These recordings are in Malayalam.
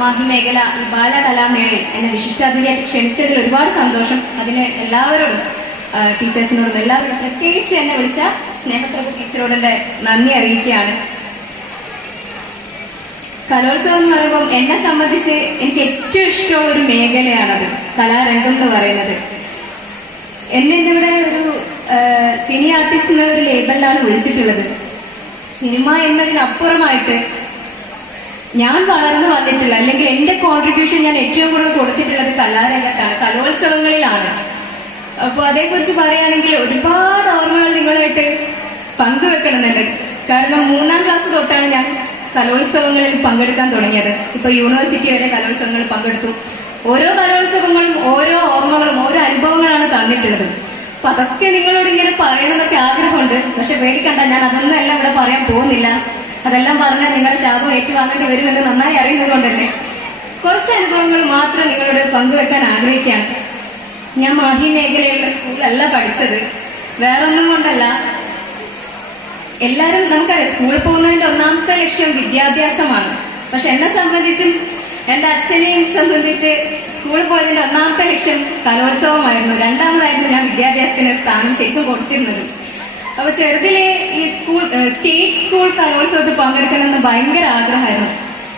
മാഹി മേഖല ഈ ബാലകലാമേളയിൽ എന്നെ വിശിഷ്ടാതിഥിയായിട്ട് ക്ഷണിച്ചതിൽ ഒരുപാട് സന്തോഷം. അതിന് എല്ലാവരോടും ടീച്ചേഴ്സിനോടും എല്ലാവരും പ്രത്യേകിച്ച് എന്നെ വിളിച്ച സ്നേഹപ്രഭു ടീച്ചറോട് എന്റെ നന്ദി അറിയിക്കുകയാണ്. കലോത്സവം എന്ന് പറയുമ്പോൾ എന്നെ സംബന്ധിച്ച് എനിക്ക് ഏറ്റവും ഇഷ്ടമുള്ള ഒരു മേഖലയാണത് കലാരംഗം എന്ന് പറയുന്നത്. എന്നെ ഇവിടെ ഒരു സിനി ആർട്ടിസ്റ്റ് എന്നുള്ള ഒരു ലേബലിലാണ് വിളിച്ചിട്ടുള്ളത്. സിനിമ എന്നതിനപ്പുറമായിട്ട് ഞാൻ വളർന്നു വന്നിട്ടുള്ള അല്ലെങ്കിൽ എന്റെ കോൺട്രിബ്യൂഷൻ ഞാൻ ഏറ്റവും കൂടുതൽ കൊടുത്തിട്ടുള്ളത് കലാരംഗത്താണ് കലോത്സവങ്ങളിലാണ്. അപ്പോൾ അതേക്കുറിച്ച് പറയുകയാണെങ്കിൽ ഒരുപാട് ഓർമ്മകൾ നിങ്ങളുമായിട്ട് പങ്കുവെക്കണമെന്നുണ്ട്. കാരണം മൂന്നാം ക്ലാസ് തൊട്ടാണ് ഞാൻ കലോത്സവങ്ങളിൽ പങ്കെടുക്കാൻ തുടങ്ങിയത്. ഇപ്പൊ യൂണിവേഴ്സിറ്റി വരെ കലോത്സവങ്ങളിൽ പങ്കെടുത്തു. ഓരോ കലോത്സവങ്ങളും ഓരോ ഓർമ്മകളും ഓരോ അനുഭവങ്ങളാണ് തന്നിട്ടുള്ളത്. അപ്പൊ അതൊക്കെ നിങ്ങളോട് ഇങ്ങനെ പറയണമെന്നൊക്കെ ആഗ്രഹമുണ്ട്. പക്ഷെ പേടിക്കണ്ട ഞാൻ അതൊന്നും എല്ലാം ഇവിടെ പറയാൻ പോകുന്നില്ല. അതെല്ലാം പറഞ്ഞാൽ നിങ്ങളുടെ ശാപം ഏറ്റുവാങ്ങേണ്ടി വരുമെന്ന് നന്നായി അറിയുന്നത് കൊണ്ട് തന്നെ കുറച്ച് അനുഭവങ്ങൾ മാത്രം നിങ്ങളോട് പങ്കുവെക്കാൻ ആഗ്രഹിക്കുകയാണ്. ഞാൻ മാഹി മേഖലയുള്ള സ്കൂളിലല്ല പഠിച്ചത്. വേറൊന്നും കൊണ്ടല്ല. എല്ലാവരും നമുക്കറിയാം സ്കൂളിൽ പോകുന്നതിന്റെ ഒന്നാമത്തെ ലക്ഷ്യം വിദ്യാഭ്യാസമാണ്. പക്ഷെ എന്നെ സംബന്ധിച്ചും എന്റെ അച്ഛനെയും സംബന്ധിച്ച് സ്കൂളിൽ പോയതിന്റെ ഒന്നാമത്തെ ലക്ഷ്യം കലോത്സവമായിരുന്നു. രണ്ടാമതായിരുന്നു ഞാൻ വിദ്യാഭ്യാസത്തിന് സ്ഥാനം ശരിക്കും കൊടുത്തിരുന്നത്. അപ്പൊ ചെറുതിലെ ഈ സ്കൂൾ സ്റ്റേറ്റ് സ്കൂൾ കലോത്സവത്തിൽ പങ്കെടുക്കണമെന്ന് ഭയങ്കര ആഗ്രഹമായിരുന്നു.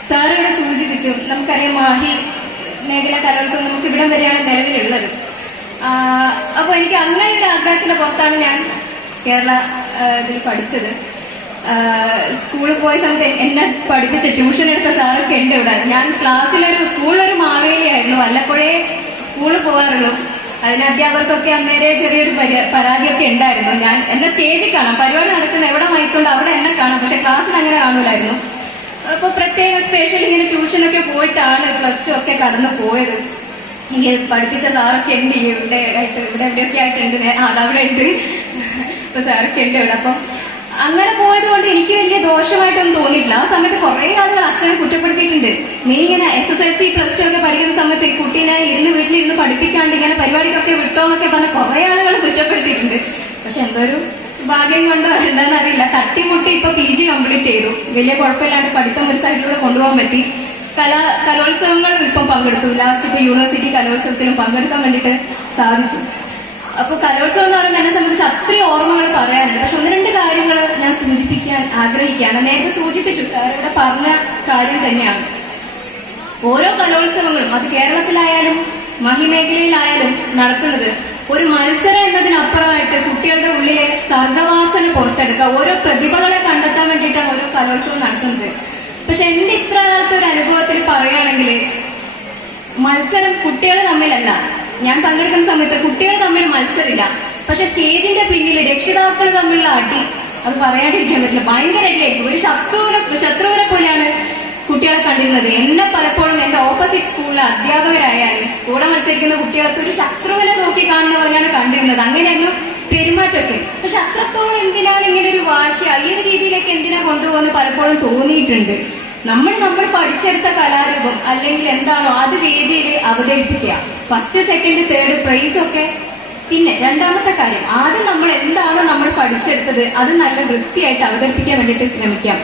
സാർ ഇവിടെ സൂചിപ്പിച്ചു നമുക്കറിയാം മാഹി മേഖല കലോത്സവം നമുക്ക് ഇവിടം വരെയാണ് നിലവിലുള്ളത്. ആഹ് അപ്പൊ എനിക്ക് അങ്ങനെ ഒരു ആഗ്രഹത്തിന്റെ പുറത്താണ് ഞാൻ കേരള ഇതിൽ പഠിച്ചത്. സ്കൂളിൽ പോയ സമയത്ത് എന്നെ പഠിപ്പിച്ച ട്യൂഷൻ എടുത്ത സാറൊക്കെ ഉണ്ട് ഇവിടെ. ഞാൻ ക്ലാസ്സിലൊരു സ്കൂളിലൊരു മാവേലിയായിരുന്നു. വല്ലപ്പോഴേ സ്കൂളിൽ പോകാറുള്ളൂ. അതിന് അധ്യാപകർക്കൊക്കെ അന്നേരെ ചെറിയൊരു പരി- പരാതിയൊക്കെ ഉണ്ടായിരുന്നു. ഞാൻ എന്നെ സ്റ്റേജിൽ കാണാം. പരിപാടി നടക്കുന്ന എവിടെ മയക്കൊണ്ട് അവിടെ എന്നെ കാണാം. പക്ഷെ ക്ലാസ്സിൽ അങ്ങനെ കാണൂലായിരുന്നു. അപ്പൊ പ്രത്യേക സ്പെഷ്യൽ ഇങ്ങനെ ട്യൂഷനൊക്കെ പോയിട്ടാണ് പ്ലസ് ടു ഒക്കെ കടന്നു പോയത്. എനിക്ക് പഠിപ്പിച്ച സാറൊക്കെ ഉണ്ട്. ഇവിടെ ആയിട്ട് ഇവിടെ എവിടെയൊക്കെ ആയിട്ടുണ്ട്. അതവിടെ ഉണ്ട്. അപ്പൊ സാറൊക്കെ ഉണ്ട് ഇവിടെ. അപ്പം അങ്ങനെ പോയത് കൊണ്ട് എനിക്ക് വലിയ ദോഷമായിട്ടൊന്നും തോന്നിയിട്ടില്ല. ആ സമയത്ത് കുറെ ആളുകൾ അച്ഛനെ കുറ്റപ്പെടുത്തിയിട്ടുണ്ട്. നീ ഇങ്ങനെ S S L C plus two ഒക്കെ പഠിക്കുന്ന സമയത്ത് കുട്ടീനെ ഇരുന്ന് വീട്ടിലിരുന്ന് പഠിപ്പിക്കാണ്ട് ഇങ്ങനെ പരിപാടിക്കൊക്കെ വിട്ടോ എന്നൊക്കെ പറഞ്ഞ് കുറെ ആളുകൾ കുറ്റപ്പെടുത്തിയിട്ടുണ്ട്. പക്ഷെ എന്തോ ഒരു ഭാഗ്യം കൊണ്ടോ എന്താണെന്ന് അറിയില്ല. തട്ടിമുട്ടി ഇപ്പൊ പി ജി കംപ്ലീറ്റ് ചെയ്തു. വലിയ കുഴപ്പമില്ലാണ്ട് പഠിത്തം ഒരു സൈഡിലൂടെ കൊണ്ടുപോകാൻ പറ്റി. കലാ കലോത്സവങ്ങളും ഇപ്പം പങ്കെടുത്തു. ലാസ്റ്റ് ഇപ്പൊ യൂണിവേഴ്സിറ്റി കലോത്സവത്തിലും പങ്കെടുക്കാൻ വേണ്ടിട്ട് സാധിച്ചു. അപ്പൊ കലോത്സവം എന്ന് പറയുമ്പോൾ എന്നെ സംബന്ധിച്ച് അത്രയും ഓർമ്മകൾ പറയാനുണ്ട്. പക്ഷെ ഒന്ന് രണ്ട് കാര്യങ്ങൾ ഞാൻ സൂചിപ്പിക്കാൻ ആഗ്രഹിക്കുകയാണ്. നേരത്തെ സൂചിപ്പിച്ചു സാർ ഇവിടെ പറഞ്ഞ കാര്യം തന്നെയാണ്. ഓരോ കലോത്സവങ്ങളും അത് കേരളത്തിലായാലും മഹിമേഖലയിലായാലും നടക്കുന്നത് ഒരു മത്സരം എന്നതിനപ്പുറമായിട്ട് കുട്ടികളുടെ ഉള്ളിലെ സർഗവാസന പുറത്തെടുക്കുക. ഓരോ പ്രതിഭകളെ കണ്ടെത്താൻ വേണ്ടിയിട്ടാണ് ഓരോ കലോത്സവം നടത്തുന്നത്. പക്ഷെ എന്റെ ഇത്ര കാലത്തെ ഒരു അനുഭവത്തിൽ പറയുകയാണെങ്കിൽ മത്സരം കുട്ടികൾ തമ്മിലല്ല. ഞാൻ പങ്കെടുക്കുന്ന സമയത്ത് കുട്ടികൾ തമ്മിൽ മത്സരമില്ല. പക്ഷെ സ്റ്റേജിന്റെ പിന്നിൽ രക്ഷിതാക്കൾ തമ്മിലുള്ള അടി അത് പറയാണ്ടിരിക്കാൻ പറ്റില്ല. ഭയങ്കര അടിയായിരിക്കും. ഒരു ശത്രുവിനെ ശത്രുവിനെ പോലെയാണ് കുട്ടികളെ കണ്ടിരുന്നത്. എന്നെ പലപ്പോഴും എന്റെ ഓപ്പോസിറ്റ് സ്കൂളിലെ അധ്യാപകരായാലും കൂടെ മത്സരിക്കുന്ന കുട്ടികളൊക്കെ ഒരു ശത്രുവിനെ നോക്കി കാണുന്ന പോലെയാണ് കണ്ടിരുന്നത്. അങ്ങനെയായിരുന്നു പെരുമാറ്റമൊക്കെ. പക്ഷെ അത്രത്തോളം എന്തിനാണ് ഇങ്ങനെ ഒരു വാശി? ഈ ഒരു രീതിയിലേക്ക് എന്തിനാ കൊണ്ടുപോകുന്നത് പലപ്പോഴും തോന്നിയിട്ടുണ്ട്. നമ്മൾ നമ്മൾ പഠിച്ചെടുത്ത കലാരൂപം അല്ലെങ്കിൽ എന്താണോ അത് വേദിയിൽ അവതരിപ്പിക്കുക. ഫസ്റ്റ് സെക്കൻഡ് തേർഡ് പ്രൈസ് ഒക്കെ. പിന്നെ രണ്ടാമത്തെ കാര്യം ആദ്യം നമ്മൾ എന്താണോ നമ്മൾ പഠിച്ചെടുത്തത് അത് നല്ല വൃത്തിയായിട്ട് അവതരിപ്പിക്കാൻ വേണ്ടിയിട്ട് ശ്രമിക്കാം.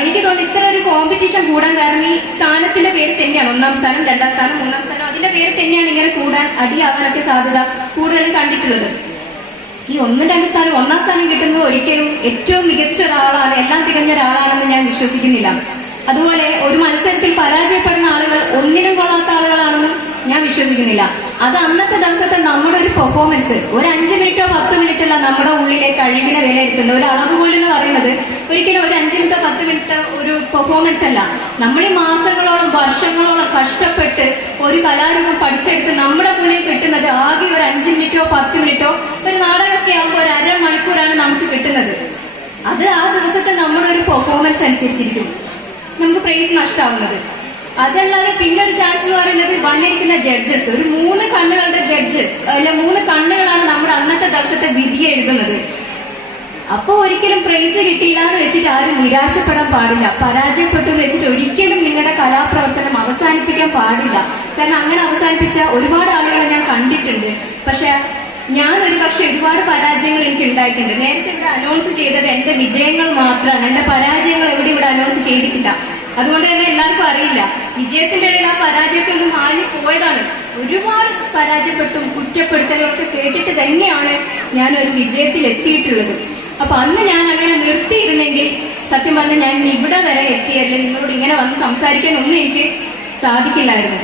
എനിക്ക് തോന്നുന്നു ഇത്ര ഒരു കോമ്പറ്റീഷൻ കൂടാൻ കാരണം ഈ സ്ഥാനത്തിന്റെ പേര് തന്നെയാണ്. ഒന്നാം സ്ഥാനം രണ്ടാം സ്ഥാനം മൂന്നാം സ്ഥാനം പേര് തന്നെയാണ് ഇങ്ങനെ കൂടാൻ അടിയാവാനൊക്കെ സാധ്യത കൂടുതലും കണ്ടിട്ടുള്ളത്. ഈ ഒന്നും രണ്ട് സ്ഥാനം ഒന്നാം സ്ഥാനം കിട്ടുന്നത് ഒരിക്കലും ഏറ്റവും മികച്ച ഒരാളാണ് എല്ലാം തികഞ്ഞ ഒരാളാണെന്ന് ഞാൻ വിശ്വസിക്കുന്നില്ല. അതുപോലെ ഒരു മത്സരത്തിൽ പരാജയപ്പെടുന്ന ആളുകൾ ഒന്നിനും കൊള്ളാത്ത ആളുകളാണെന്നും ഞാൻ വിശ്വസിക്കുന്നില്ല. അത് അന്നത്തെ ദിവസത്തെ നമ്മുടെ ഒരു പെർഫോമൻസ് ഒരു അഞ്ച് മിനിറ്റോ പത്ത് മിനിറ്റോ നമ്മുടെ ഉള്ളിലെ കഴിവിനെ വിലയിരുത്തുന്നത്. ഒരു എന്ന് പറയുന്നത് ഒരിക്കലും ഒരു അഞ്ച് മിനിറ്റോ പത്ത് മിനിറ്റോ ഒരു പെർഫോമൻസ് അല്ല. നമ്മൾ ഈ മാസങ്ങളോളം വർഷങ്ങളോളം കഷ്ടപ്പെട്ട് ഒരു കലാരൂപം പഠിച്ചെടുത്ത് നമ്മുടെ മുന്നിൽ കിട്ടുന്നത് ആകെ ഒരു അഞ്ച് മിനിറ്റോ പത്ത് മിനിറ്റോ ഒരു നാടകമൊക്കെ ആകുമ്പോൾ ഒരു അരമണിക്കൂറാണ് നമുക്ക് കിട്ടുന്നത്. അത് ആ ദിവസത്തെ നമ്മുടെ ഒരു പെർഫോമൻസ് അനുസരിച്ചിരിക്കും. നമുക്ക് പ്രൈസ് നഷ്ടമാവുന്നത് അതല്ലാതെ പിന്നെ ഒരു ചാൻസ് എന്ന് പറയുന്നത് വന്നിരിക്കുന്ന ജഡ്ജസ് ഒരു മൂന്ന് കണ്ണുകളുടെ ജഡ്ജ് അല്ല മൂന്ന് കണ്ണുകളാണ് നമ്മുടെ അന്നത്തെ ദിവസത്തെ വിധി എഴുതുന്നത്. അപ്പൊ ഒരിക്കലും പ്രൈസ് കിട്ടിയില്ല എന്ന് വെച്ചിട്ട് ആരും നിരാശപ്പെടാൻ പാടില്ല. പരാജയപ്പെട്ടു എന്ന് വെച്ചിട്ട് ഒരിക്കലും നിങ്ങളുടെ കലാപ്രവർത്തനം അവസാനിപ്പിക്കാൻ പാടില്ല. കാരണം അങ്ങനെ അവസാനിപ്പിച്ച ഒരുപാട് ആളുകളെ ഞാൻ കണ്ടിട്ടുണ്ട്. പക്ഷെ ഞാൻ ഒരു പക്ഷെ ഒരുപാട് പരാജയങ്ങൾ എനിക്ക് ഉണ്ടായിട്ടുണ്ട്. നേരത്തെ ഇവിടെ അനൗൺസ് ചെയ്തത് എന്റെ വിജയങ്ങൾ മാത്രമാണ് എന്റെ പരാജയങ്ങൾ എവിടെ ഇവിടെ അനൗൺസ് ചെയ്തിട്ടില്ല. അതുകൊണ്ട് തന്നെ എല്ലാവർക്കും അറിയില്ല. വിജയത്തിന്റെ ഇടയിൽ ആ പരാജയത്തിൽ ഒന്ന് മാഞ്ഞു പോയതാണ്. ഒരുപാട് പരാജയപ്പെട്ടും കുറ്റപ്പെടുത്തലുകളൊക്കെ കേട്ടിട്ട് തന്നെയാണ് ഞാൻ ഒരു വിജയത്തിൽ എത്തിയിട്ടുള്ളത് അപ്പൊ അന്ന് ഞാൻ അങ്ങനെ നിർത്തിയിരുന്നെങ്കിൽ സത്യം പറഞ്ഞാൽ ഞാൻ ഇവിടെ വരെ എത്തിയല്ലേ നിങ്ങളോട് ഇങ്ങനെ വന്ന് സംസാരിക്കാൻ ഒന്നും എനിക്ക് സാധിക്കില്ലായിരുന്നു.